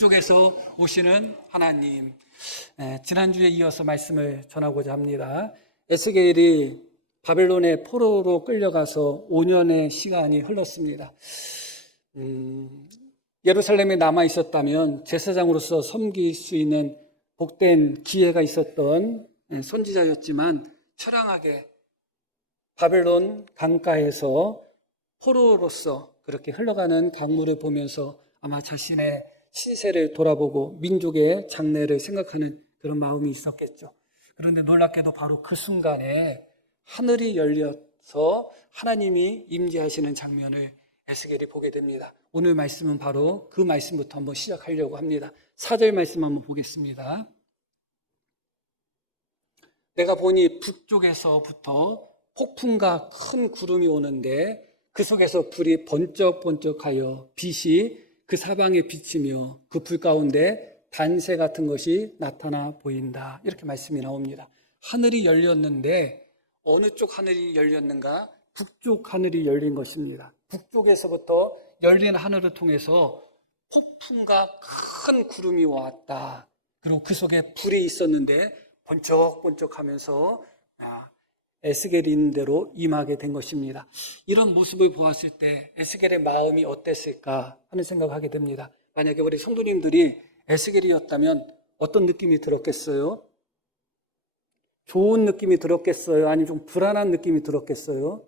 북쪽에서 오시는 하나님. 지난주에 이어서 말씀을 전하고자 합니다. 에스겔이 바벨론의 포로로 끌려가서 5년의 시간이 흘렀습니다. 예루살렘에 남아 있었다면 제사장으로서 섬길 수 있는 복된 기회가 있었던 선지자였지만 처량하게 바벨론 강가에서 포로로서 그렇게 흘러가는 강물을 보면서 아마 자신의 시세를 돌아보고 민족의 장래를 생각하는 그런 마음이 있었겠죠. 그런데 놀랍게도 바로 그 순간에 하늘이 열려서 하나님이 임재하시는 장면을 에스겔이 보게 됩니다. 오늘 말씀은 바로 그 말씀부터 한번 시작하려고 합니다. 4절 말씀 한번 보겠습니다. 내가 보니 북쪽에서부터 폭풍과 큰 구름이 오는데 그 속에서 불이 번쩍번쩍하여 빛이 그 사방에 비치며 그 불 가운데 단새 같은 것이 나타나 보인다. 이렇게 말씀이 나옵니다. 하늘이 열렸는데 어느 쪽 하늘이 열렸는가? 북쪽 하늘이 열린 것입니다. 북쪽에서부터 열린 하늘을 통해서 폭풍과 큰 구름이 왔다. 그리고 그 속에 불이 있었는데 번쩍번쩍하면서 에스겔이 있는 대로 임하게 된 것입니다. 이런 모습을 보았을 때 에스겔의 마음이 어땠을까 하는 생각을 하게 됩니다. 만약에 우리 성도님들이 에스겔이었다면 어떤 느낌이 들었겠어요? 좋은 느낌이 들었겠어요? 아니면 좀 불안한 느낌이 들었겠어요?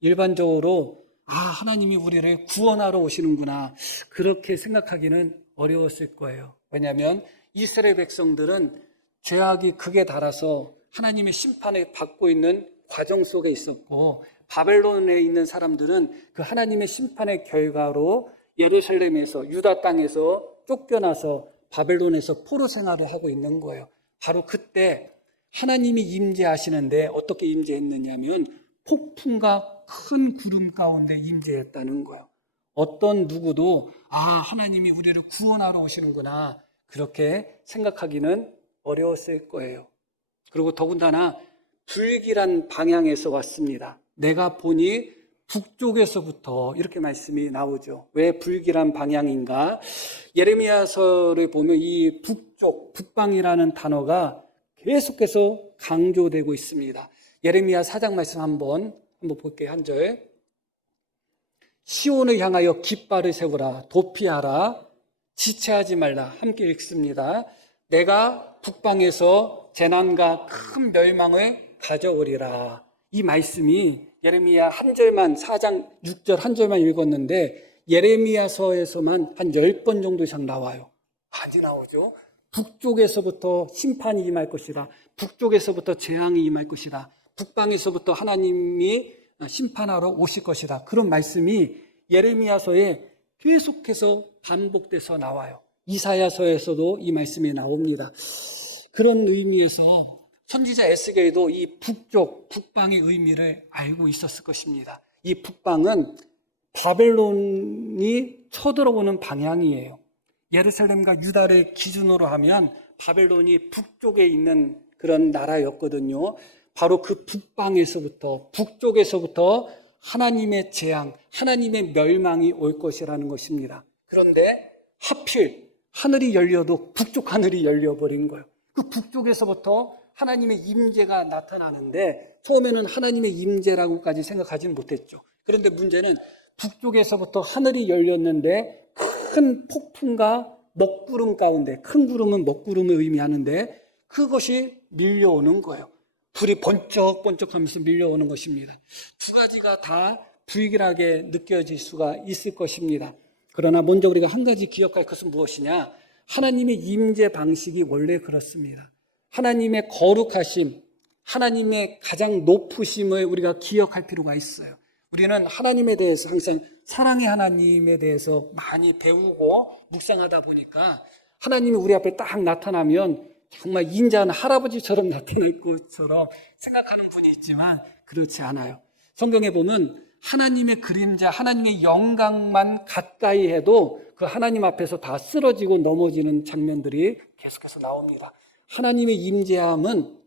일반적으로 하나님이 우리를 구원하러 오시는구나 그렇게 생각하기는 어려웠을 거예요. 왜냐하면 이스라엘 백성들은 죄악이 극에 달아서 하나님의 심판을 받고 있는 과정 속에 있었고 바벨론에 있는 사람들은 그 하나님의 심판의 결과로 예루살렘에서 유다 땅에서 쫓겨나서 바벨론에서 포로 생활을 하고 있는 거예요. 바로 그때 하나님이 임재하시는데 어떻게 임재했느냐면 폭풍과 큰 구름 가운데 임재했다는 거예요. 어떤 누구도 하나님이 우리를 구원하러 오시는구나 그렇게 생각하기는 어려웠을 거예요. 그리고 더군다나 불길한 방향에서 왔습니다. 내가 보니 북쪽에서부터 이렇게 말씀이 나오죠. 왜 불길한 방향인가? 예레미야서를 보면 이 북쪽, 북방이라는 단어가 계속해서 강조되고 있습니다. 예레미야 4장 말씀 한번 볼게요. 한 절. 시온을 향하여 깃발을 세우라, 도피하라, 지체하지 말라. 함께 읽습니다. 내가 북방에서 재난과 큰 멸망을 가져오리라. 이 말씀이 예레미야 한 절만 4장 6절 한 절만 읽었는데 예레미야서에서만 한 10번 정도 이상 나와요. 많이 나오죠. 북쪽에서부터 심판이 임할 것이다. 북쪽에서부터 재앙이 임할 것이다. 북방에서부터 하나님이 심판하러 오실 것이다. 그런 말씀이 예레미야서에 계속해서 반복돼서 나와요. 이사야서에서도 이 말씀이 나옵니다. 그런 의미에서 선지자 에스겔도 이 북쪽, 북방의 의미를 알고 있었을 것입니다. 이 북방은 바벨론이 쳐들어오는 방향이에요. 예루살렘과 유다를 기준으로 하면 바벨론이 북쪽에 있는 그런 나라였거든요. 바로 그 북방에서부터, 북쪽에서부터 하나님의 재앙, 하나님의 멸망이 올 것이라는 것입니다. 그런데 하필 하늘이 열려도 북쪽 하늘이 열려버린 거예요. 그 북쪽에서부터 하나님의 임재가 나타나는데 처음에는 하나님의 임재라고까지 생각하지는 못했죠. 그런데 문제는 북쪽에서부터 하늘이 열렸는데 큰 폭풍과 먹구름 가운데, 큰 구름은 먹구름을 의미하는데 그것이 밀려오는 거예요. 불이 번쩍번쩍하면서 밀려오는 것입니다. 두 가지가 다 불길하게 느껴질 수가 있을 것입니다. 그러나 먼저 우리가 한 가지 기억할 것은 무엇이냐? 하나님의 임재 방식이 원래 그렇습니다. 하나님의 거룩하심, 하나님의 가장 높으심을 우리가 기억할 필요가 있어요. 우리는 하나님에 대해서 항상 사랑의 하나님에 대해서 많이 배우고 묵상하다 보니까 하나님이 우리 앞에 딱 나타나면 정말 인자한 할아버지처럼 나타날 것처럼 생각하는 분이 있지만 그렇지 않아요. 성경에 보면 하나님의 그림자, 하나님의 영광만 가까이 해도 그 하나님 앞에서 다 쓰러지고 넘어지는 장면들이 계속해서 나옵니다. 하나님의 임재함은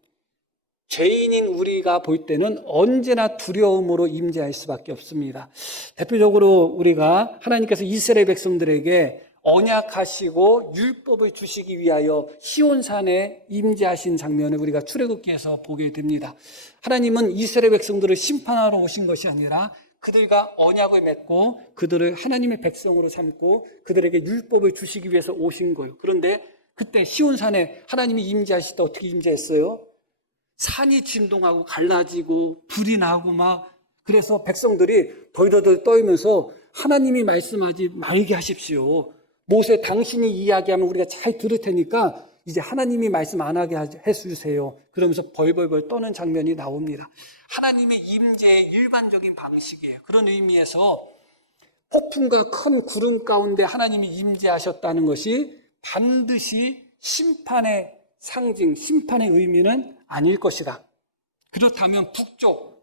죄인인 우리가 볼 때는 언제나 두려움으로 임재할 수밖에 없습니다. 대표적으로 우리가 하나님께서 이스라엘 백성들에게 언약하시고 율법을 주시기 위하여 시온산에 임재하신 장면을 우리가 출애굽기에서 보게 됩니다. 하나님은 이스라엘 백성들을 심판하러 오신 것이 아니라 그들과 언약을 맺고 그들을 하나님의 백성으로 삼고 그들에게 율법을 주시기 위해서 오신 거예요. 그런데 그때 시온산에 하나님이 임재하실 때 어떻게 임재했어요? 산이 진동하고 갈라지고 불이 나고 막, 그래서 백성들이 덜덜덜 떨면서 하나님이 말씀하지 말게 하십시오. 모세, 당신이 이야기하면 우리가 잘 들을 테니까 이제 하나님이 말씀 안 하게 해주세요. 그러면서 벌벌벌 떠는 장면이 나옵니다. 하나님의 임재의 일반적인 방식이에요. 그런 의미에서 폭풍과 큰 구름 가운데 하나님이 임재하셨다는 것이 반드시 심판의 상징, 심판의 의미는 아닐 것이다. 그렇다면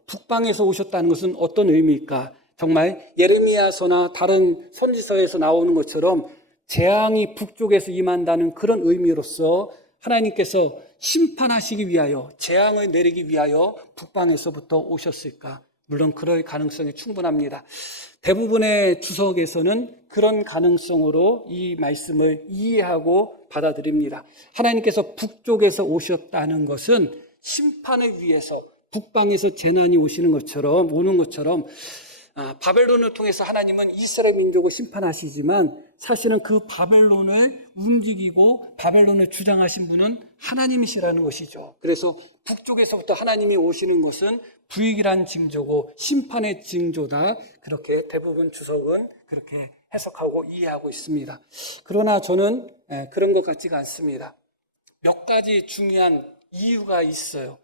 북방에서 오셨다는 것은 어떤 의미일까? 정말 예레미야서나 다른 선지서에서 나오는 것처럼 재앙이 북쪽에서 임한다는 그런 의미로서 하나님께서 심판하시기 위하여, 재앙을 내리기 위하여 북방에서부터 오셨을까? 물론 그럴 가능성이 충분합니다. 대부분의 주석에서는 그런 가능성으로 이 말씀을 이해하고 받아들입니다. 하나님께서 북쪽에서 오셨다는 것은 심판을 위해서 북방에서 재난이 오는 것처럼 바벨론을 통해서 하나님은 이스라엘 민족을 심판하시지만 사실은 그 바벨론을 움직이고 바벨론을 주장하신 분은 하나님이시라는 것이죠. 그래서 북쪽에서부터 하나님이 오시는 것은 불길한 징조고 심판의 징조다. 그렇게 대부분 주석은 그렇게 해석하고 이해하고 있습니다. 그러나 저는 그런 것 같지가 않습니다. 몇 가지 중요한 이유가 있어요.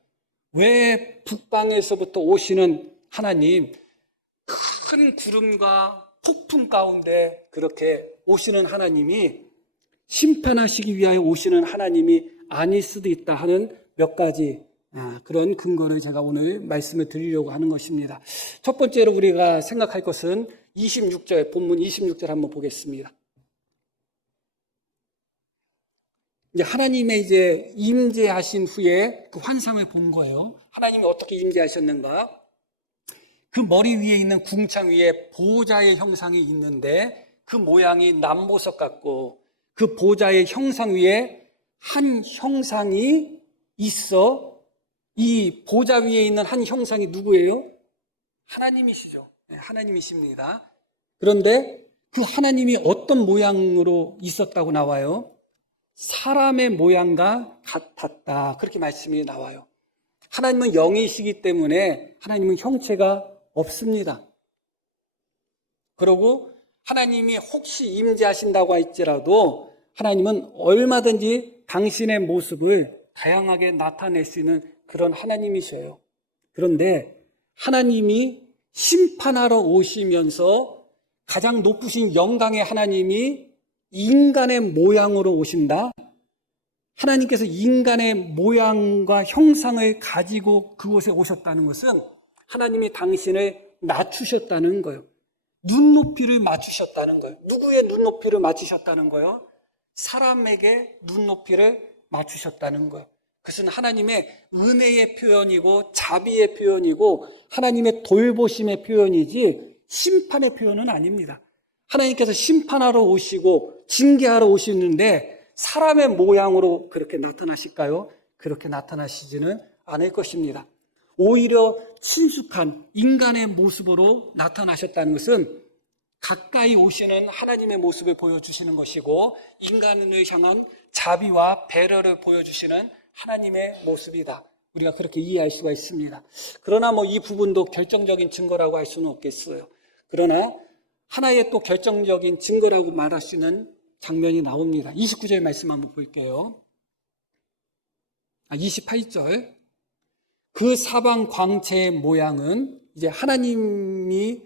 왜 북방에서부터 오시는 하나님, 큰 구름과 폭풍 가운데 그렇게 오시는 하나님이 심판하시기 위하여 오시는 하나님이 아닐 수도 있다 하는 몇 가지 그런 근거를 제가 오늘 말씀을 드리려고 하는 것입니다. 첫 번째로 우리가 생각할 것은 26절, 본문 26절 한번 보겠습니다. 이제 하나님의 이제 임재하신 후에 그 환상을 본 거예요. 하나님이 어떻게 임재하셨는가? 그 머리 위에 있는 궁창 위에 보좌의 형상이 있는데 그 모양이 남보석 같고 그 보좌의 형상 위에 한 형상이 있어. 이 보좌 위에 있는 한 형상이 누구예요? 하나님이시죠. 네, 하나님이십니다. 그런데 그 하나님이 어떤 모양으로 있었다고 나와요? 사람의 모양과 같았다. 그렇게 말씀이 나와요. 하나님은 영이시기 때문에 하나님은 형체가 없습니다. 그리고 하나님이 혹시 임재하신다고 할지라도 하나님은 얼마든지 당신의 모습을 다양하게 나타낼 수 있는 그런 하나님이셔요. 그런데 하나님이 심판하러 오시면서 가장 높으신 영광의 하나님이 인간의 모양으로 오신다? 하나님께서 인간의 모양과 형상을 가지고 그곳에 오셨다는 것은 하나님이 당신을 낮추셨다는 거예요. 눈높이를 맞추셨다는 거예요. 누구의 눈높이를 맞추셨다는 거예요? 사람에게 눈높이를 맞추셨다는 거예요. 그것은 하나님의 은혜의 표현이고 자비의 표현이고 하나님의 돌보심의 표현이지 심판의 표현은 아닙니다. 하나님께서 심판하러 오시고 징계하러 오시는데 사람의 모양으로 그렇게 나타나실까요? 그렇게 나타나시지는 않을 것입니다. 오히려 친숙한 인간의 모습으로 나타나셨다는 것은 가까이 오시는 하나님의 모습을 보여주시는 것이고 인간을 향한 자비와 배려를 보여주시는 하나님의 모습이다. 우리가 그렇게 이해할 수가 있습니다. 그러나 이 부분도 결정적인 증거라고 할 수는 없겠어요. 그러나 하나의 또 결정적인 증거라고 말할 수 있는 장면이 나옵니다. 29절 말씀 한번 볼게요. 28절. 그 사방 광채의 모양은 이제 하나님의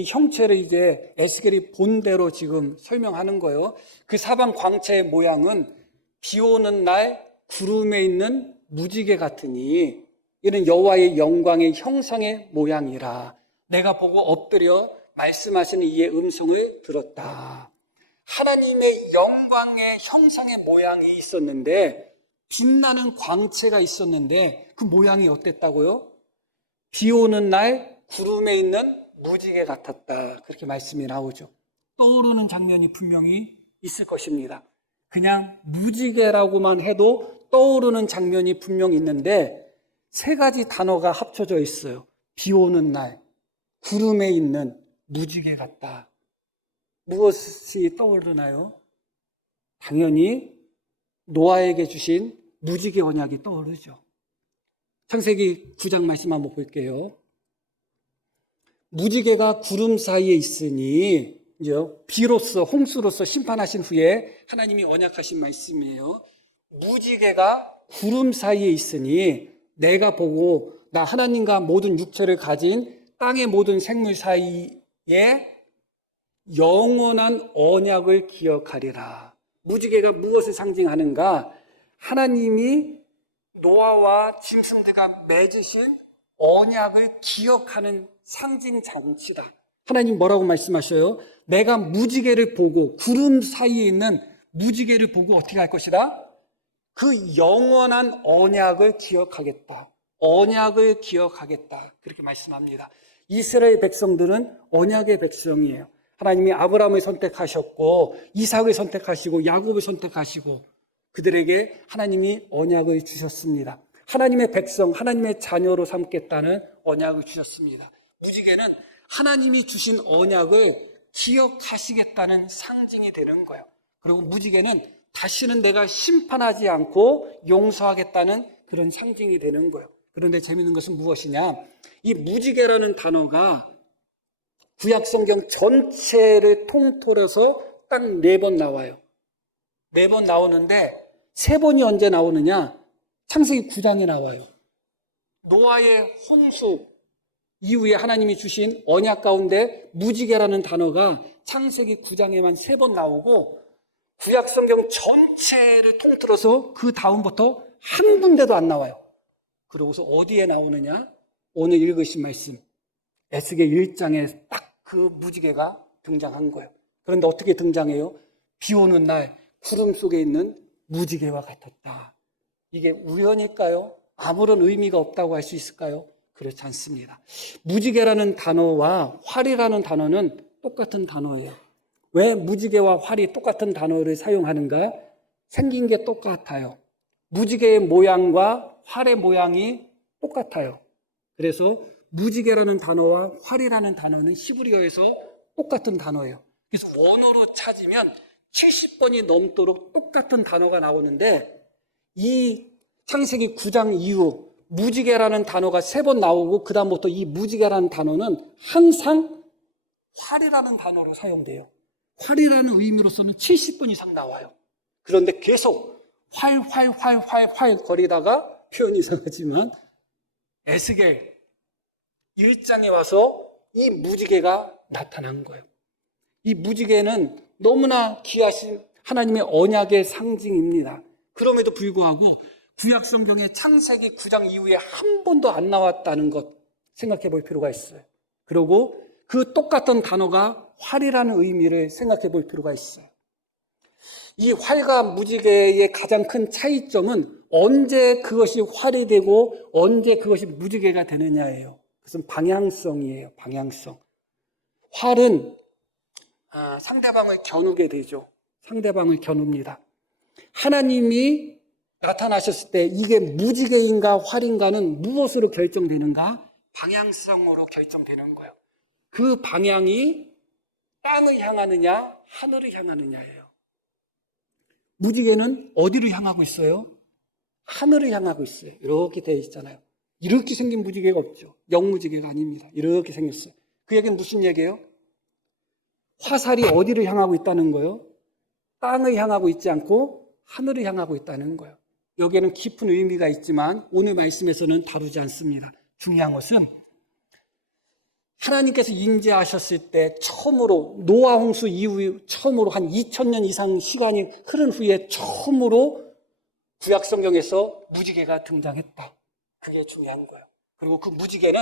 이 형체를 이제 에스겔이 본 대로 지금 설명하는 거예요. 그 사방 광채의 모양은 비 오는 날 구름에 있는 무지개 같으니 이는 여호와의 영광의 형상의 모양이라. 내가 보고 엎드려 말씀하시는 이의 음성을 들었다. 하나님의 영광의 형상의 모양이 있었는데 빛나는 광채가 있었는데 그 모양이 어땠다고요? 비 오는 날 구름에 있는 무지개 같았다. 그렇게 말씀이 나오죠. 떠오르는 장면이 분명히 있을 것입니다. 그냥 무지개라고만 해도 떠오르는 장면이 분명히 있는데 세 가지 단어가 합쳐져 있어요. 비 오는 날, 구름에 있는 무지개 같다. 무엇이 떠오르나요? 당연히 노아에게 주신 무지개 언약이 떠오르죠. 창세기 9장 말씀 한번 볼게요. 무지개가 구름 사이에 있으니 이제 비로소 홍수로서 심판하신 후에 하나님이 언약하신 말씀이에요. 무지개가 구름 사이에 있으니 내가 보고 나 하나님과 모든 육체를 가진 땅의 모든 생물 사이에 영원한 언약을 기억하리라. 무지개가 무엇을 상징하는가? 하나님이 노아와 짐승들과 맺으신 언약을 기억하는 상징 장치다. 하나님 뭐라고 말씀하셔요? 내가 무지개를 보고 구름 사이에 있는 무지개를 보고 어떻게 할 것이다? 그 영원한 언약을 기억하겠다. 언약을 기억하겠다. 그렇게 말씀합니다. 이스라엘 백성들은 언약의 백성이에요. 하나님이 아브라함을 선택하셨고 이삭을 선택하시고 야곱을 선택하시고 그들에게 하나님이 언약을 주셨습니다. 하나님의 백성, 하나님의 자녀로 삼겠다는 언약을 주셨습니다. 무지개는 하나님이 주신 언약을 기억하시겠다는 상징이 되는 거예요. 그리고 무지개는 다시는 내가 심판하지 않고 용서하겠다는 그런 상징이 되는 거예요. 그런데 재미있는 것은 무엇이냐? 이 무지개라는 단어가 구약성경 전체를 통틀어서 딱 4번 나와요. 4번 나오는데 3번이 언제 나오느냐? 창세기 9장에 나와요. 노아의 홍수 이후에 하나님이 주신 언약 가운데 무지개라는 단어가 창세기 9장에만 3번 나오고 구약성경 전체를 통틀어서 그 다음부터 한 군데도 안 나와요. 그러고서 어디에 나오느냐? 오늘 읽으신 말씀 에스겔 1장에 딱 그 무지개가 등장한 거예요. 그런데 어떻게 등장해요? 비 오는 날 구름 속에 있는 무지개와 같았다. 이게 우연일까요? 아무런 의미가 없다고 할 수 있을까요? 그렇지 않습니다. 무지개라는 단어와 활이라는 단어는 똑같은 단어예요. 왜 무지개와 활이 똑같은 단어를 사용하는가? 생긴 게 똑같아요. 무지개의 모양과 활의 모양이 똑같아요. 그래서 무지개라는 단어와 활이라는 단어는 히브리어에서 똑같은 단어예요. 그래서 원어로 찾으면 70번이 넘도록 똑같은 단어가 나오는데 이 창세기 9장 이후 무지개라는 단어가 3번 나오고 그 다음부터 이 무지개라는 단어는 항상 활이라는 단어로 사용돼요. 활이라는 의미로서는 70번 이상 나와요. 그런데 계속 활 거리다가 표현이 이상하지만 에스겔 1장에 와서 이 무지개가 나타난 거예요. 이 무지개는 너무나 귀하신 하나님의 언약의 상징입니다. 그럼에도 불구하고 구약 성경의 창세기 9장 이후에 한 번도 안 나왔다는 것 생각해 볼 필요가 있어요. 그리고 그 똑같은 단어가 활이라는 의미를 생각해 볼 필요가 있어요. 이 활과 무지개의 가장 큰 차이점은 언제 그것이 활이 되고 언제 그것이 무지개가 되느냐예요. 그것은 방향성이에요. 방향성. 활은 상대방을 겨누게 되죠. 상대방을 겨눕니다. 하나님이 나타나셨을 때 이게 무지개인가 활인가는 무엇으로 결정되는가? 방향성으로 결정되는 거예요. 그 방향이 땅을 향하느냐 하늘을 향하느냐예요. 무지개는 어디로 향하고 있어요? 하늘을 향하고 있어요. 이렇게 되어 있잖아요. 이렇게 생긴 무지개가 없죠. 영무지개가 아닙니다. 이렇게 생겼어요. 그 얘기는 무슨 얘기예요? 화살이 어디를 향하고 있다는 거예요? 땅을 향하고 있지 않고 하늘을 향하고 있다는 거예요. 여기에는 깊은 의미가 있지만 오늘 말씀에서는 다루지 않습니다. 중요한 것은 하나님께서 인재하셨을 때 처음으로 노아 홍수 이후 처음으로 한 2000년 이상 시간이 흐른 후에 처음으로 구약 성경에서 무지개가 등장했다. 그게 중요한 거예요. 그리고 그 무지개는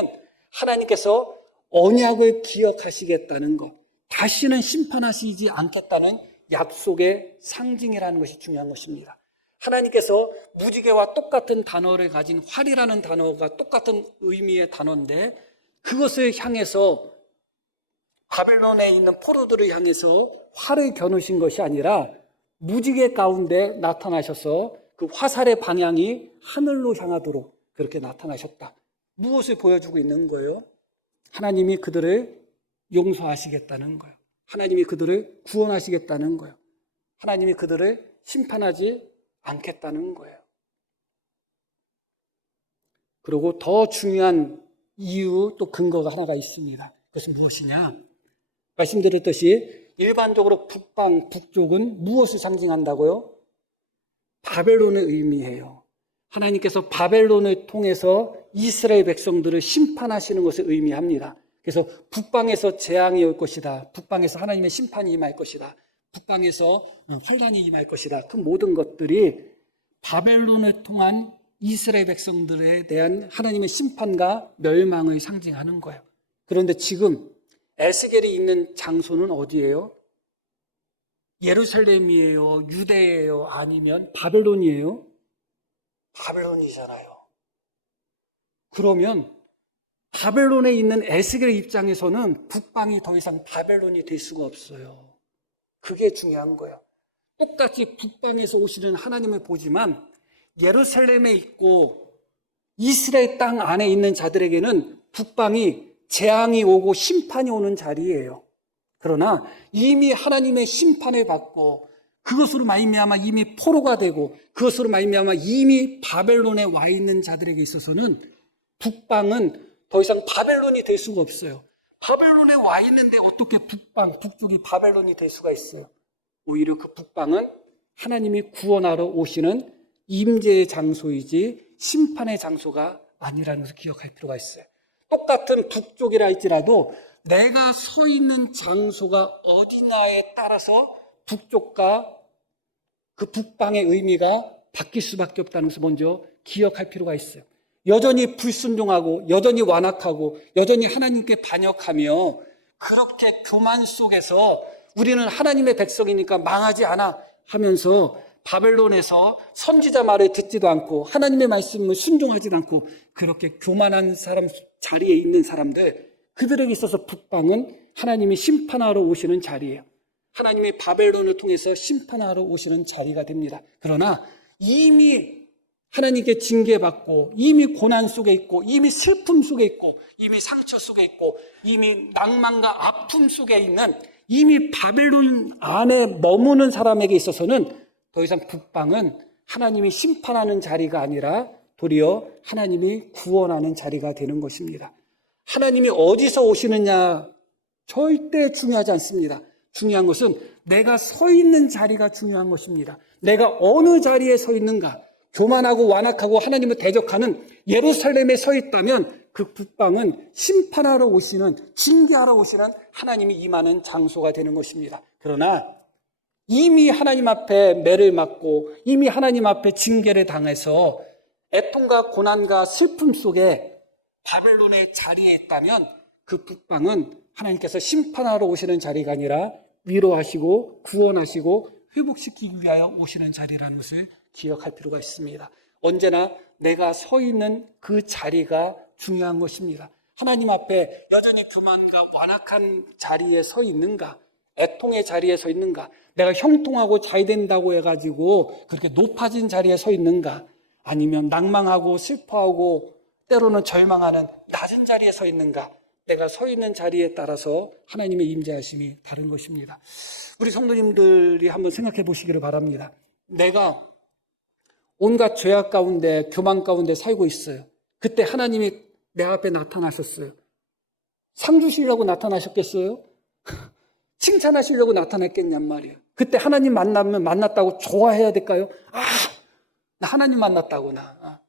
하나님께서 언약을 기억하시겠다는 것, 다시는 심판하시지 않겠다는 약속의 상징이라는 것이 중요한 것입니다. 하나님께서 무지개와 똑같은 단어를 가진 활이라는 단어가 똑같은 의미의 단어인데 그것을 향해서 바벨론에 있는 포로들을 향해서 활을 겨누신 것이 아니라 무지개 가운데 나타나셔서 그 화살의 방향이 하늘로 향하도록 그렇게 나타나셨다. 무엇을 보여주고 있는 거예요? 하나님이 그들을 용서하시겠다는 거예요. 하나님이 그들을 구원하시겠다는 거예요. 하나님이 그들을 심판하지 않겠다는 거예요. 그리고 더 중요한 이유 또 근거가 하나가 있습니다. 그것은 무엇이냐? 말씀드렸듯이 일반적으로 북방, 북쪽은 무엇을 상징한다고요? 바벨론을 의미해요. 하나님께서 바벨론을 통해서 이스라엘 백성들을 심판하시는 것을 의미합니다. 그래서 북방에서 재앙이 올 것이다. 북방에서 하나님의 심판이 임할 것이다. 북방에서 환란이 임할 것이다. 그 모든 것들이 바벨론을 통한 이스라엘 백성들에 대한 하나님의 심판과 멸망을 상징하는 거예요. 그런데 지금 에스겔이 있는 장소는 어디예요? 예루살렘이에요? 유대예요? 아니면 바벨론이에요? 바벨론이잖아요. 그러면 바벨론에 있는 에스겔 입장에서는 북방이 더 이상 바벨론이 될 수가 없어요. 그게 중요한 거예요. 똑같이 북방에서 오시는 하나님을 보지만 예루살렘에 있고 이스라엘 땅 안에 있는 자들에게는 북방이 재앙이 오고 심판이 오는 자리예요. 그러나 이미 하나님의 심판을 받고 그것으로 말미암아 이미 포로가 되고 그것으로 말미암아 이미 바벨론에 와 있는 자들에게 있어서는 북방은 더 이상 바벨론이 될 수가 없어요. 바벨론에 와 있는데 어떻게 북쪽이 바벨론이 될 수가 있어요? 오히려 그 북방은 하나님이 구원하러 오시는 임재의 장소이지 심판의 장소가 아니라는 것을 기억할 필요가 있어요. 똑같은 북쪽이라 할지라도 내가 서 있는 장소가 어디냐에 따라서 북쪽과 그 북방의 의미가 바뀔 수밖에 없다는 것을 먼저 기억할 필요가 있어요. 여전히 불순종하고 여전히 완악하고 여전히 하나님께 반역하며 그렇게 교만 속에서 우리는 하나님의 백성이니까 망하지 않아 하면서 바벨론에서 선지자 말을 듣지도 않고 하나님의 말씀을 순종하지도 않고 그렇게 교만한 사람 자리에 있는 사람들, 그들에게 있어서 북방은 하나님이 심판하러 오시는 자리예요. 하나님이 바벨론을 통해서 심판하러 오시는 자리가 됩니다. 그러나 이미 하나님께 징계받고 이미 고난 속에 있고 이미 슬픔 속에 있고 이미 상처 속에 있고 이미 낭만과 아픔 속에 있는 이미 바벨론 안에 머무는 사람에게 있어서는 더 이상 북방은 하나님이 심판하는 자리가 아니라 도리어 하나님이 구원하는 자리가 되는 것입니다. 하나님이 어디서 오시느냐 절대 중요하지 않습니다. 중요한 것은 내가 서 있는 자리가 중요한 것입니다. 내가 어느 자리에 서 있는가. 교만하고 완악하고 하나님을 대적하는 예루살렘에 서 있다면 그 북방은 심판하러 오시는, 징계하러 오시는 하나님이 임하는 장소가 되는 것입니다. 그러나 이미 하나님 앞에 매를 맞고 이미 하나님 앞에 징계를 당해서 애통과 고난과 슬픔 속에 바벨론의 자리에 있다면 그 북방은 하나님께서 심판하러 오시는 자리가 아니라 위로하시고 구원하시고 회복시키기 위하여 오시는 자리라는 것을 기억할 필요가 있습니다. 언제나 내가 서 있는 그 자리가 중요한 것입니다. 하나님 앞에 여전히 교만과 완악한 자리에 서 있는가? 애통의 자리에 서 있는가? 내가 형통하고 잘 된다고 해가지고 그렇게 높아진 자리에 서 있는가? 아니면 낭망하고 슬퍼하고 때로는 절망하는 낮은 자리에 서 있는가? 내가 서 있는 자리에 따라서 하나님의 임재하심이 다른 것입니다. 우리 성도님들이 한번 생각해 보시기를 바랍니다. 내가 온갖 죄악 가운데 교만 가운데 살고 있어요. 그때 하나님이 내 앞에 나타나셨어요. 상 주시려고 나타나셨겠어요? 칭찬하시려고 나타났겠냔 말이에요. 그때 하나님 만나면 만났다고 좋아해야 될까요? 나 하나님 만났다고 나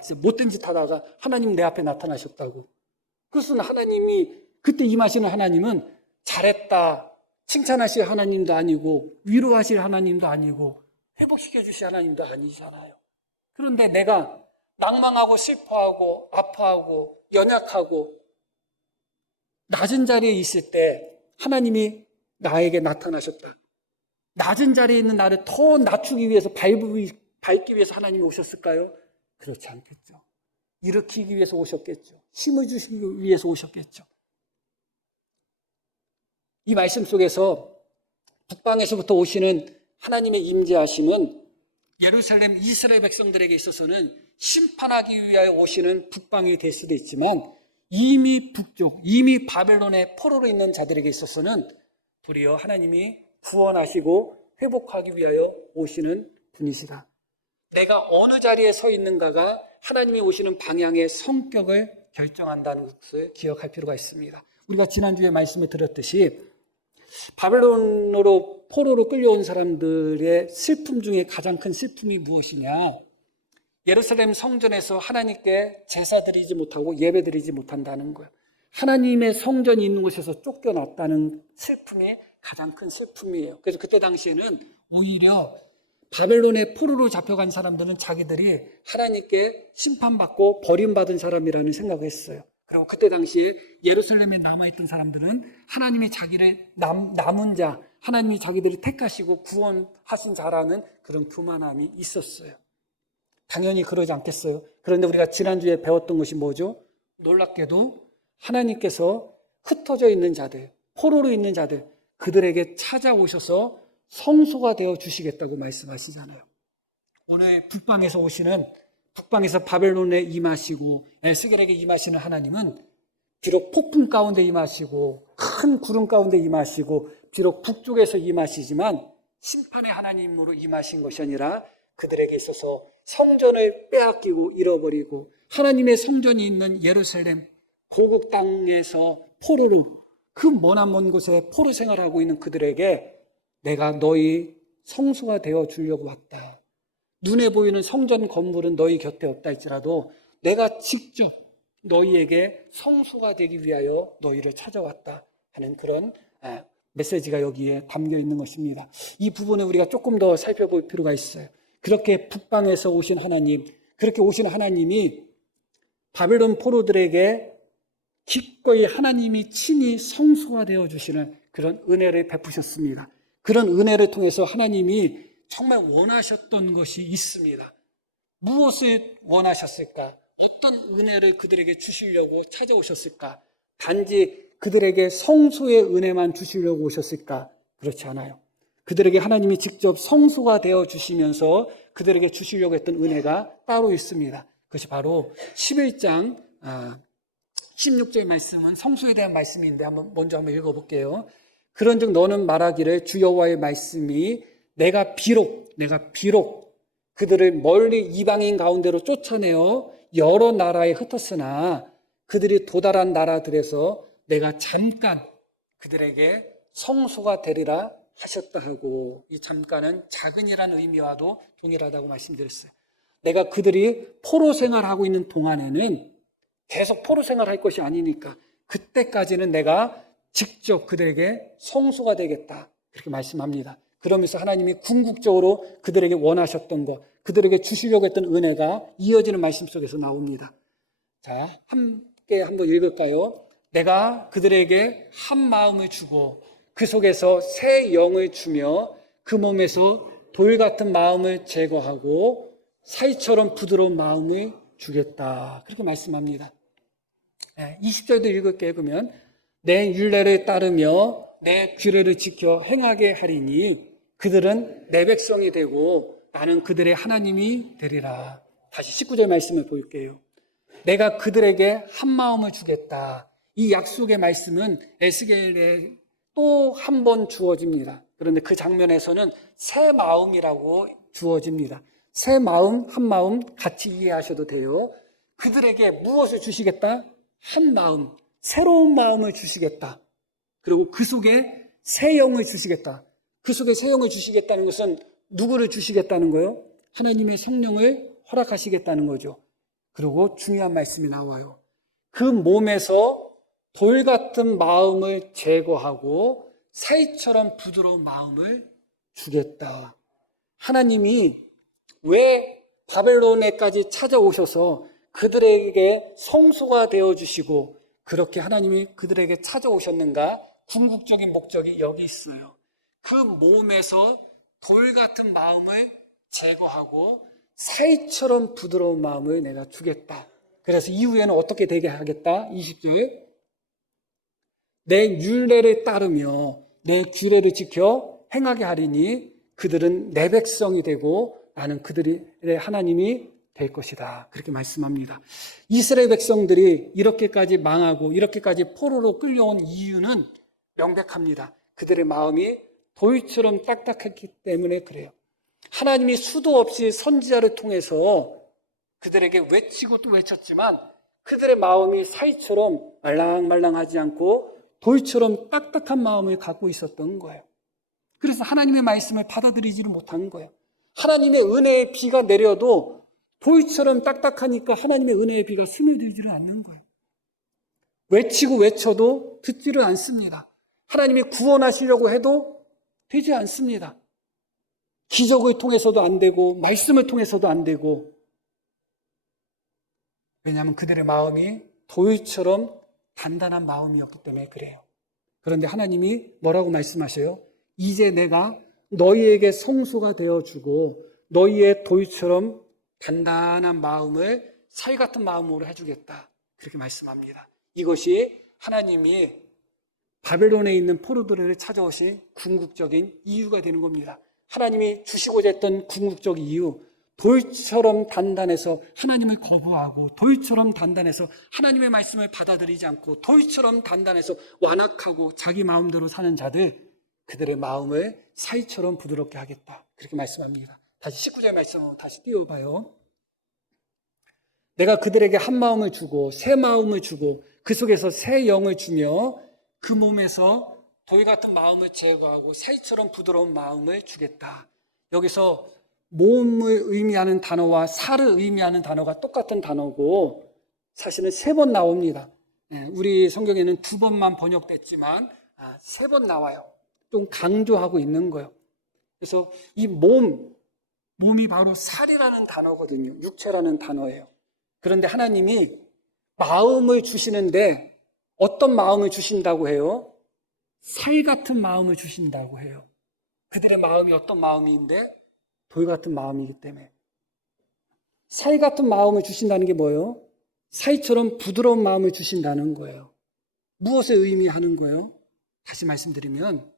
진짜 못된 짓 하다가 하나님 내 앞에 나타나셨다고. 그것은 하나님이 그때 임하시는 하나님은 잘했다 칭찬하실 하나님도 아니고 위로하실 하나님도 아니고 회복시켜 주실 하나님도 아니잖아요. 그런데 내가 낭망하고 슬퍼하고 아파하고 연약하고 낮은 자리에 있을 때 하나님이 나에게 나타나셨다. 낮은 자리에 있는 나를 더 낮추기 위해서 밟기 위해서 하나님이 오셨을까요? 그렇지 않겠죠. 일으키기 위해서 오셨겠죠. 힘을 주시기 위해서 오셨겠죠. 이 말씀 속에서 북방에서부터 오시는 하나님의 임재하심은 예루살렘 이스라엘 백성들에게 있어서는 심판하기 위하여 오시는 북방이 될 수도 있지만 이미 북쪽, 이미 바벨론의 포로로 있는 자들에게 있어서는 도리어 하나님이 구원하시고 회복하기 위하여 오시는 분이시다. 내가 어느 자리에 서 있는가가 하나님이 오시는 방향의 성격을 결정한다는 것을 기억할 필요가 있습니다. 우리가 지난주에 말씀을 드렸듯이 바벨론으로 포로로 끌려온 사람들의 슬픔 중에 가장 큰 슬픔이 무엇이냐? 예루살렘 성전에서 하나님께 제사 드리지 못하고 예배 드리지 못한다는 거예요. 하나님의 성전이 있는 곳에서 쫓겨났다는 슬픔이 가장 큰 슬픔이에요. 그래서 그때 당시에는 오히려 바벨론의 포로로 잡혀간 사람들은 자기들이 하나님께 심판받고 버림받은 사람이라는 생각을 했어요. 그리고 그때 당시에 예루살렘에 남아있던 사람들은 하나님이 자기를 남은 자, 하나님이 자기들을 택하시고 구원하신 자라는 그런 교만함이 있었어요. 당연히 그러지 않겠어요. 그런데 우리가 지난주에 배웠던 것이 뭐죠? 놀랍게도 하나님께서 흩어져 있는 자들, 포로로 있는 자들, 그들에게 찾아오셔서 성소가 되어 주시겠다고 말씀하시잖아요. 오늘 북방에서 바벨론에 임하시고 에스겔에게 임하시는 하나님은 비록 폭풍 가운데 임하시고 큰 구름 가운데 임하시고 비록 북쪽에서 임하시지만 심판의 하나님으로 임하신 것이 아니라 그들에게 있어서 성전을 빼앗기고 잃어버리고 하나님의 성전이 있는 예루살렘 고국 땅에서 포로로 그 머나먼 곳에 포로 생활하고 있는 그들에게 내가 너희 성소가 되어 주려고 왔다. 눈에 보이는 성전 건물은 너희 곁에 없다 할지라도 내가 직접 너희에게 성소가 되기 위하여 너희를 찾아왔다 하는 그런 메시지가 여기에 담겨 있는 것입니다. 이 부분을 우리가 조금 더 살펴볼 필요가 있어요. 그렇게 북방에서 오신 하나님, 그렇게 오신 하나님이 바벨론 포로들에게 기꺼이 하나님이 친히 성소가 되어 주시는 그런 은혜를 베푸셨습니다. 그런 은혜를 통해서 하나님이 정말 원하셨던 것이 있습니다. 무엇을 원하셨을까? 어떤 은혜를 그들에게 주시려고 찾아오셨을까? 단지 그들에게 성소의 은혜만 주시려고 오셨을까? 그렇지 않아요. 그들에게 하나님이 직접 성소가 되어 주시면서 그들에게 주시려고 했던 은혜가 따로 있습니다. 그것이 바로 11장 16절 말씀은 성소에 대한 말씀인데 먼저 한번 읽어볼게요. 그런즉 너는 말하기를 주 여호와의 말씀이 내가 비록 그들을 멀리 이방인 가운데로 쫓아내어 여러 나라에 흩었으나 그들이 도달한 나라들에서 내가 잠깐 그들에게 성소가 되리라 하셨다 하고, 이 잠깐은 작은이라는 의미와도 동일하다고 말씀드렸어요. 내가 그들이 포로 생활하고 있는 동안에는 계속 포로 생활할 것이 아니니까 그때까지는 내가 직접 그들에게 성소가 되겠다 그렇게 말씀합니다. 그러면서 하나님이 궁극적으로 그들에게 원하셨던 것, 그들에게 주시려고 했던 은혜가 이어지는 말씀 속에서 나옵니다. 자, 함께 한번 읽을까요? 내가 그들에게 한 마음을 주고 그 속에서 새 영을 주며 그 몸에서 돌 같은 마음을 제거하고 사이처럼 부드러운 마음을 주겠다 그렇게 말씀합니다. 20절도 읽을게요. 그러면 내 율례를 따르며 내 규례를 지켜 행하게 하리니 그들은 내 백성이 되고 나는 그들의 하나님이 되리라. 다시 19절 말씀을 볼게요. 내가 그들에게 한 마음을 주겠다. 이 약속의 말씀은 에스겔에 또 한 번 주어집니다. 그런데 그 장면에서는 새 마음이라고 주어집니다. 새 마음, 한 마음 같이 이해하셔도 돼요. 그들에게 무엇을 주시겠다? 한 마음, 새로운 마음을 주시겠다. 그리고 그 속에 새 영을 주시겠다. 그 속에 새 영을 주시겠다는 것은 누구를 주시겠다는 거예요? 하나님의 성령을 허락하시겠다는 거죠. 그리고 중요한 말씀이 나와요. 그 몸에서 돌 같은 마음을 제거하고 사이처럼 부드러운 마음을 주겠다. 하나님이 왜 바벨론에까지 찾아오셔서 그들에게 성소가 되어주시고 그렇게 하나님이 그들에게 찾아오셨는가? 궁극적인 목적이 여기 있어요. 그 몸에서 돌 같은 마음을 제거하고 사이처럼 부드러운 마음을 내가 주겠다. 그래서 이후에는 어떻게 되게 하겠다? 20절. 내 율례를 따르며 내 규례를 지켜 행하게 하리니 그들은 내 백성이 되고 나는 그들의 하나님이 될 것이다. 그렇게 말씀합니다. 이스라엘 백성들이 이렇게까지 망하고 이렇게까지 포로로 끌려온 이유는 명백합니다. 그들의 마음이 돌처럼 딱딱했기 때문에 그래요. 하나님이 수도 없이 선지자를 통해서 그들에게 외치고 또 외쳤지만 그들의 마음이 사이처럼 말랑말랑하지 않고 돌처럼 딱딱한 마음을 갖고 있었던 거예요. 그래서 하나님의 말씀을 받아들이지를 못한 거예요. 하나님의 은혜의 비가 내려도 돌처럼 딱딱하니까 하나님의 은혜의 비가 스며들지를 않는 거예요. 외치고 외쳐도 듣지를 않습니다. 하나님이 구원하시려고 해도 되지 않습니다. 기적을 통해서도 안 되고 말씀을 통해서도 안 되고, 왜냐하면 그들의 마음이 돌처럼 단단한 마음이었기 때문에 그래요. 그런데 하나님이 뭐라고 말씀하셔요? 이제 내가 너희에게 성소가 되어주고 너희의 돌처럼 단단한 마음을 살 같은 마음으로 해주겠다. 그렇게 말씀합니다. 이것이 하나님이 바벨론에 있는 포로들을 찾아오신 궁극적인 이유가 되는 겁니다. 하나님이 주시고자 했던 궁극적 이유, 돌처럼 단단해서 하나님을 거부하고 돌처럼 단단해서 하나님의 말씀을 받아들이지 않고 돌처럼 단단해서 완악하고 자기 마음대로 사는 자들, 그들의 마음을 사이처럼 부드럽게 하겠다. 그렇게 말씀합니다. 다시 19절 말씀으로 다시 띄워봐요. 내가 그들에게 한 마음을 주고 새 마음을 주고 그 속에서 새 영을 주며 그 몸에서 돌 같은 마음을 제거하고 사이처럼 부드러운 마음을 주겠다. 여기서 몸을 의미하는 단어와 살을 의미하는 단어가 똑같은 단어고 사실은 3번 나옵니다. 우리 성경에는 2번만 번역됐지만 3번 나와요. 좀 강조하고 있는 거예요. 그래서 이 몸이 바로 살이라는 단어거든요. 육체라는 단어예요. 그런데 하나님이 마음을 주시는데 어떤 마음을 주신다고 해요? 살 같은 마음을 주신다고 해요. 그들의 마음이 어떤 마음인데? 돌 같은 마음이기 때문에. 살 같은 마음을 주신다는 게 뭐예요? 사이처럼 부드러운 마음을 주신다는 거예요. 무엇을 의미하는 거예요? 다시 말씀드리면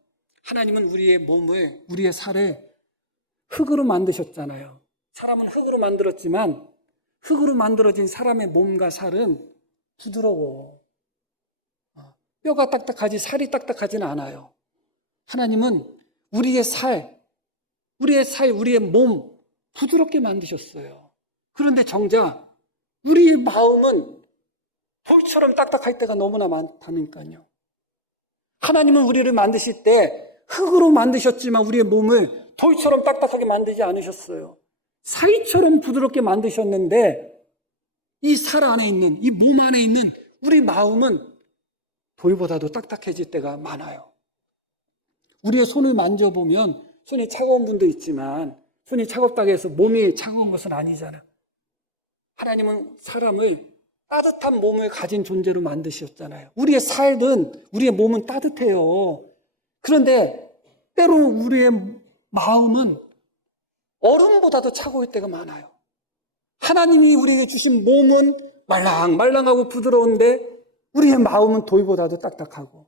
하나님은 우리의 몸을, 우리의 살을 흙으로 만드셨잖아요. 사람은 흙으로 만들었지만 흙으로 만들어진 사람의 몸과 살은 부드러워. 뼈가 딱딱하지 살이 딱딱하지는 않아요. 하나님은 우리의 살, 우리의 몸 부드럽게 만드셨어요. 그런데 정작 우리의 마음은 돌처럼 딱딱할 때가 너무나 많다니까요. 하나님은 우리를 만드실 때 흙으로 만드셨지만 우리의 몸을 돌처럼 딱딱하게 만들지 않으셨어요. 사이처럼 부드럽게 만드셨는데 이 살 안에 있는, 이 몸 안에 있는 우리 마음은 돌보다도 딱딱해질 때가 많아요. 우리의 손을 만져보면 손이 차가운 분도 있지만 손이 차갑다고 해서 몸이 차가운 것은 아니잖아요. 하나님은 사람을 따뜻한 몸을 가진 존재로 만드셨잖아요. 우리의 살은, 우리의 몸은 따뜻해요. 그런데 때로는 우리의 마음은 얼음보다도 차가울 때가 많아요. 하나님이 우리에게 주신 몸은 말랑말랑하고 부드러운데 우리의 마음은 돌보다도 딱딱하고,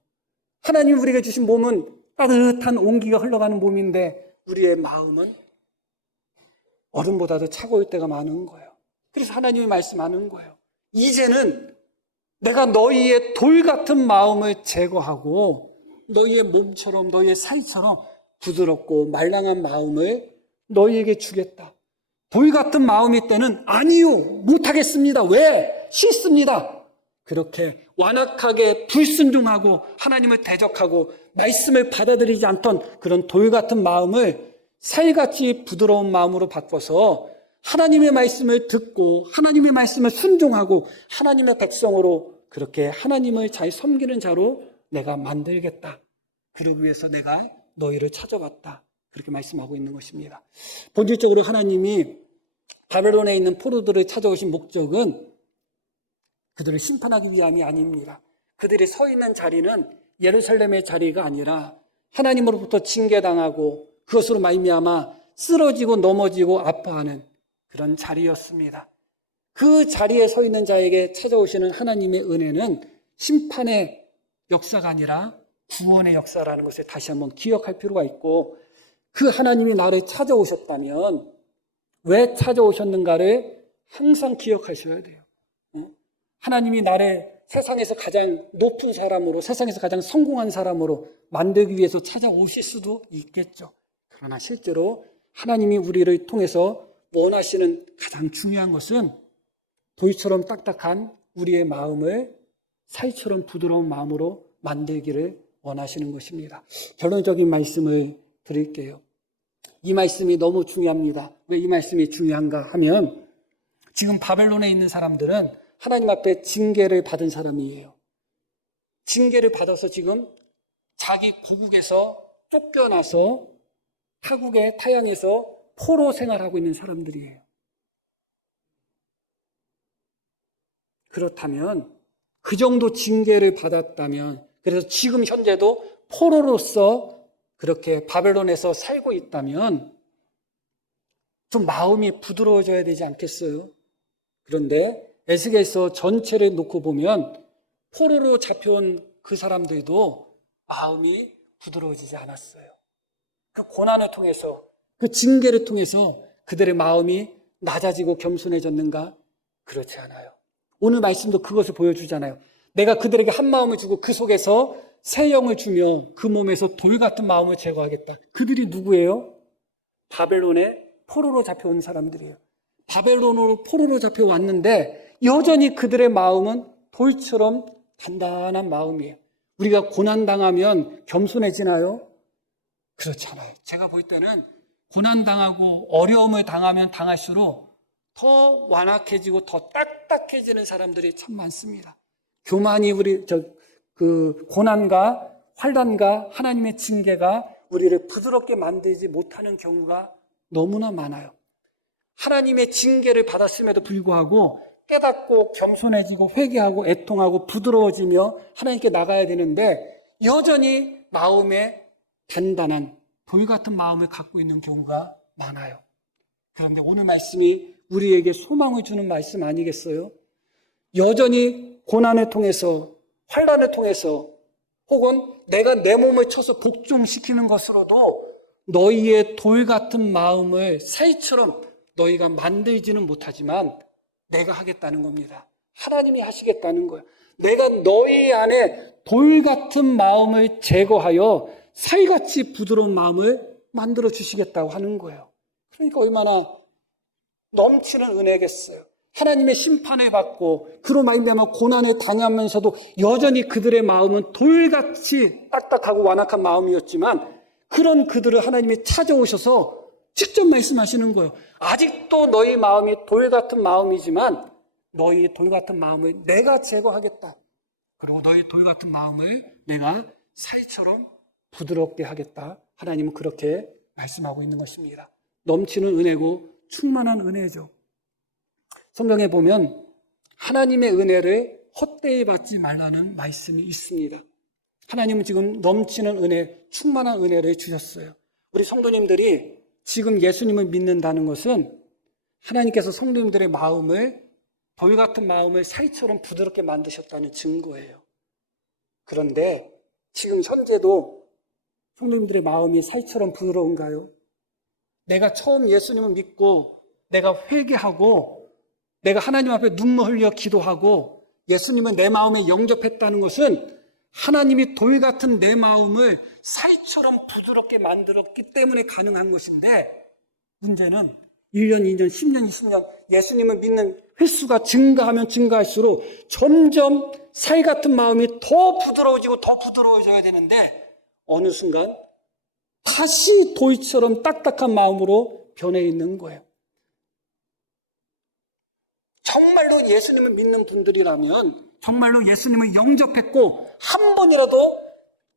하나님이 우리에게 주신 몸은 따뜻한 온기가 흘러가는 몸인데 우리의 마음은 얼음보다도 차가울 때가 많은 거예요. 그래서 하나님이 말씀하는 거예요. 이제는 내가 너희의 돌 같은 마음을 제거하고 너희의 몸처럼, 너희의 살처럼 부드럽고 말랑한 마음을 너희에게 주겠다. 돌 같은 마음일 때는 아니요, 못하겠습니다. 왜? 싫습니다. 그렇게 완악하게 불순종하고 하나님을 대적하고 말씀을 받아들이지 않던 그런 돌 같은 마음을 살같이 부드러운 마음으로 바꿔서 하나님의 말씀을 듣고 하나님의 말씀을 순종하고 하나님의 백성으로 그렇게 하나님을 잘 섬기는 자로 내가 만들겠다. 그러기 위해서 내가 너희를 찾아왔다. 그렇게 말씀하고 있는 것입니다. 본질적으로 하나님이 바벨론에 있는 포로들을 찾아오신 목적은 그들을 심판하기 위함이 아닙니다. 그들이 서 있는 자리는 예루살렘의 자리가 아니라 하나님으로부터 징계당하고 그것으로 말미암아 쓰러지고 넘어지고 아파하는 그런 자리였습니다. 그 자리에 서 있는 자에게 찾아오시는 하나님의 은혜는 심판의 역사가 아니라 구원의 역사라는 것을 다시 한번 기억할 필요가 있고, 그 하나님이 나를 찾아오셨다면 왜 찾아오셨는가를 항상 기억하셔야 돼요. 하나님이 나를 세상에서 가장 높은 사람으로, 세상에서 가장 성공한 사람으로 만들기 위해서 찾아오실 수도 있겠죠. 그러나 실제로 하나님이 우리를 통해서 원하시는 가장 중요한 것은 돌처럼 딱딱한 우리의 마음을 사이처럼 부드러운 마음으로 만들기를 원하시는 것입니다. 결론적인 말씀을 드릴게요. 이 말씀이 너무 중요합니다. 왜 이 말씀이 중요한가 하면, 지금 바벨론에 있는 사람들은 하나님 앞에 징계를 받은 사람이에요. 징계를 받아서 지금 자기 고국에서 쫓겨나서 타국의 타향에서 포로 생활하고 있는 사람들이에요. 그렇다면, 그 정도 징계를 받았다면, 그래서 지금 현재도 포로로서 그렇게 바벨론에서 살고 있다면 좀 마음이 부드러워져야 되지 않겠어요? 그런데 에스겔서 전체를 놓고 보면 포로로 잡혀온 그 사람들도 마음이 부드러워지지 않았어요. 그 고난을 통해서, 그 징계를 통해서 그들의 마음이 낮아지고 겸손해졌는가? 그렇지 않아요. 오늘 말씀도 그것을 보여주잖아요. 내가 그들에게 한 마음을 주고 그 속에서 새 영을 주며 그 몸에서 돌 같은 마음을 제거하겠다. 그들이 누구예요? 바벨론의 포로로 잡혀온 사람들이에요. 바벨론으로 포로로 잡혀왔는데 여전히 그들의 마음은 돌처럼 단단한 마음이에요. 우리가 고난당하면 겸손해지나요? 그렇지 않아요. 제가 볼 때는 고난당하고 어려움을 당하면 당할수록 더 완악해지고 더 딱딱해지는 사람들이 참 많습니다. 교만이 그 고난과 환난과 하나님의 징계가 우리를 부드럽게 만들지 못하는 경우가 너무나 많아요. 하나님의 징계를 받았음에도 불구하고 깨닫고 겸손해지고 회개하고 애통하고 부드러워지며 하나님께 나가야 되는데 여전히 마음에 단단한 돌 같은 마음을 갖고 있는 경우가 많아요. 그런데 오늘 말씀이 우리에게 소망을 주는 말씀 아니겠어요? 여전히 고난을 통해서, 환난을 통해서, 혹은 내가 내 몸을 쳐서 복종시키는 것으로도 너희의 돌 같은 마음을 사이처럼 너희가 만들지는 못하지만 내가 하겠다는 겁니다. 하나님이 하시겠다는 거예요. 내가 너희 안에 돌 같은 마음을 제거하여 사이같이 부드러운 마음을 만들어 주시겠다고 하는 거예요. 그러니까 얼마나 넘치는 은혜겠어요. 하나님의 심판을 받고 그로 말미암아 고난을 당하면서도 여전히 그들의 마음은 돌같이 딱딱하고 완악한 마음이었지만 그런 그들을 하나님이 찾아오셔서 직접 말씀하시는 거예요. 아직도 너희 마음이 돌 같은 마음이지만 너희 돌 같은 마음을 내가 제거하겠다. 그리고 너희 돌 같은 마음을 내가 사이처럼 부드럽게 하겠다. 하나님은 그렇게 말씀하고 있는 것입니다. 넘치는 은혜고 충만한 은혜죠. 성경에 보면 하나님의 은혜를 헛되이 받지 말라는 말씀이 있습니다. 하나님은 지금 넘치는 은혜, 충만한 은혜를 주셨어요. 우리 성도님들이 지금 예수님을 믿는다는 것은 하나님께서 성도님들의 마음을, 돌 같은 마음을 사이처럼 부드럽게 만드셨다는 증거예요. 그런데 지금 현재도 성도님들의 마음이 사이처럼 부드러운가요? 내가 처음 예수님을 믿고 내가 회개하고 내가 하나님 앞에 눈물 흘려 기도하고 예수님을 내 마음에 영접했다는 것은 하나님이 돌 같은 내 마음을 사이처럼 부드럽게 만들었기 때문에 가능한 것인데, 문제는 1년, 2년, 10년, 20년 예수님을 믿는 횟수가 증가하면 증가할수록 점점 사이 같은 마음이 더 부드러워지고 더 부드러워져야 되는데 어느 순간 다시 돌처럼 딱딱한 마음으로 변해 있는 거예요. 정말로 예수님을 믿는 분들이라면, 정말로 예수님을 영접했고 한 번이라도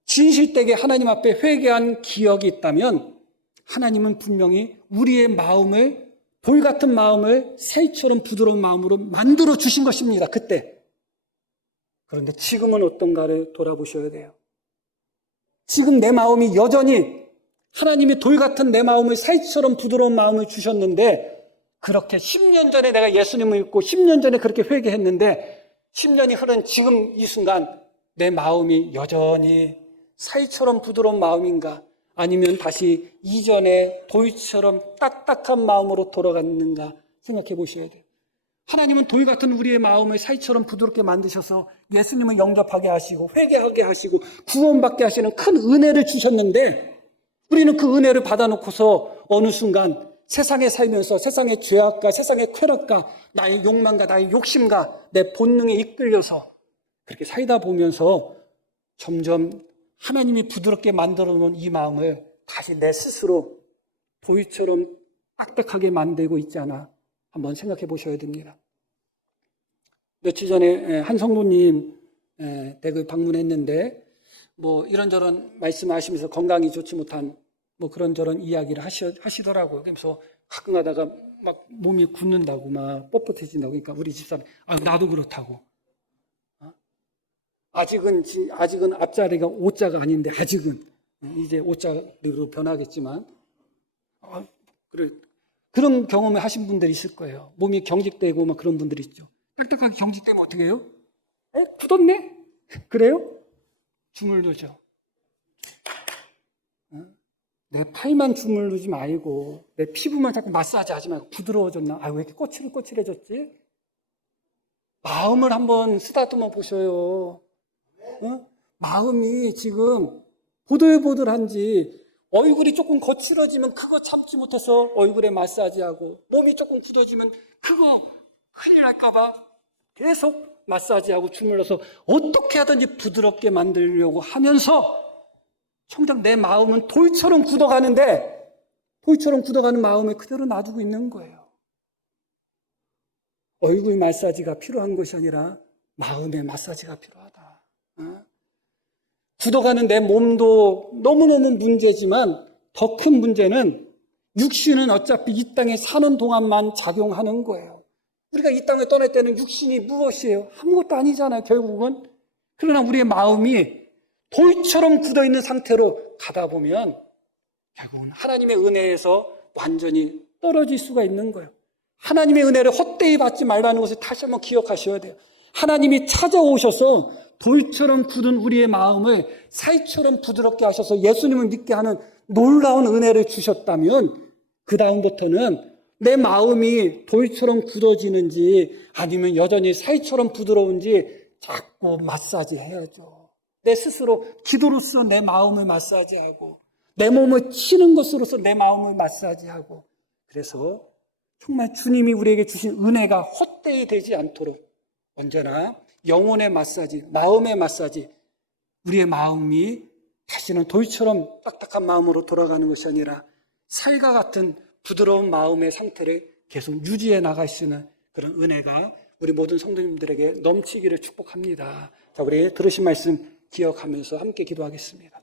진실되게 하나님 앞에 회개한 기억이 있다면 하나님은 분명히 우리의 마음을, 돌 같은 마음을 새처럼 부드러운 마음으로 만들어 주신 것입니다. 그때. 그런데 지금은 어떤가를 돌아보셔야 돼요. 지금 내 마음이 여전히 하나님이 돌 같은 내 마음을 사이처럼 부드러운 마음을 주셨는데 그렇게 10년 전에 내가 예수님을 믿고 10년 전에 그렇게 회개했는데 10년이 흐른 지금 이 순간 내 마음이 여전히 사이처럼 부드러운 마음인가? 아니면 다시 이전에 돌처럼 딱딱한 마음으로 돌아갔는가 생각해 보셔야 돼요. 하나님은 돌 같은 우리의 마음을 사이처럼 부드럽게 만드셔서 예수님을 영접하게 하시고 회개하게 하시고 구원받게 하시는 큰 은혜를 주셨는데 우리는 그 은혜를 받아놓고서 어느 순간 세상에 살면서 세상의 죄악과 세상의 쾌락과 나의 욕망과 나의 욕심과 내 본능에 이끌려서 그렇게 살다 보면서 점점 하나님이 부드럽게 만들어 놓은 이 마음을 다시 내 스스로 돌처럼 딱딱하게 만들고 있잖아. 한번 생각해 보셔야 됩니다. 며칠 전에 한 성도님 댁을 방문했는데 뭐 이런저런 말씀하시면서 건강이 좋지 못한 뭐 그런저런 이야기를 하시더라고요. 그래서 가끔 가다가 막 몸이 굳는다고 막 뻣뻣해진다고. 그러니까 우리 집사람 나도 그렇다고. 아직은 앞자리가 오자가 아닌데 아직은 이제 오자로 변하겠지만 그래. 그런 경험을 하신 분들이 있을 거예요. 몸이 경직되고 막 그런 분들이 있죠. 딱딱하게 경직되면 어떻게 해요? 굳었네? 그래요? 주물르죠. 내 팔만 주물르지 말고 내 피부만 자꾸 마사지 하지 말고 부드러워졌나? 왜 이렇게 꼬칠꼬칠해졌지? 마음을 한번 쓰다듬어 보셔요. 마음이 지금 보들보들한지 얼굴이 조금 거칠어지면 그거 참지 못해서 얼굴에 마사지하고 몸이 조금 굳어지면 그거 큰일 날까봐 계속 마사지하고 주물러서 어떻게 하든지 부드럽게 만들려고 하면서 정작 내 마음은 돌처럼 굳어가는데 돌처럼 굳어가는 마음을 그대로 놔두고 있는 거예요. 얼굴 마사지가 필요한 것이 아니라 마음의 마사지가 필요하다. 굳어가는 내 몸도 너무너무 문제지만 더 큰 문제는 육신은 어차피 이 땅에 사는 동안만 작용하는 거예요. 우리가 이 땅에 떠날 때는 육신이 무엇이에요? 아무것도 아니잖아요, 결국은. 그러나 우리의 마음이 돌처럼 굳어있는 상태로 가다 보면 결국은 하나님의 은혜에서 완전히 떨어질 수가 있는 거예요. 하나님의 은혜를 헛되이 받지 말라는 것을 다시 한번 기억하셔야 돼요. 하나님이 찾아오셔서 돌처럼 굳은 우리의 마음을 사이처럼 부드럽게 하셔서 예수님을 믿게 하는 놀라운 은혜를 주셨다면 그 다음부터는 내 마음이 돌처럼 굳어지는지 아니면 여전히 사이처럼 부드러운지 자꾸 마사지 해야죠. 내 스스로 기도로서 내 마음을 마사지하고 내 몸을 치는 것으로서 내 마음을 마사지하고 그래서 정말 주님이 우리에게 주신 은혜가 헛되이 되지 않도록 언제나 영혼의 마사지, 마음의 마사지, 우리의 마음이 다시는 돌처럼 딱딱한 마음으로 돌아가는 것이 아니라 살과 같은 부드러운 마음의 상태를 계속 유지해 나가시는 그런 은혜가 우리 모든 성도님들에게 넘치기를 축복합니다. 자, 우리 들으신 말씀 기억하면서 함께 기도하겠습니다.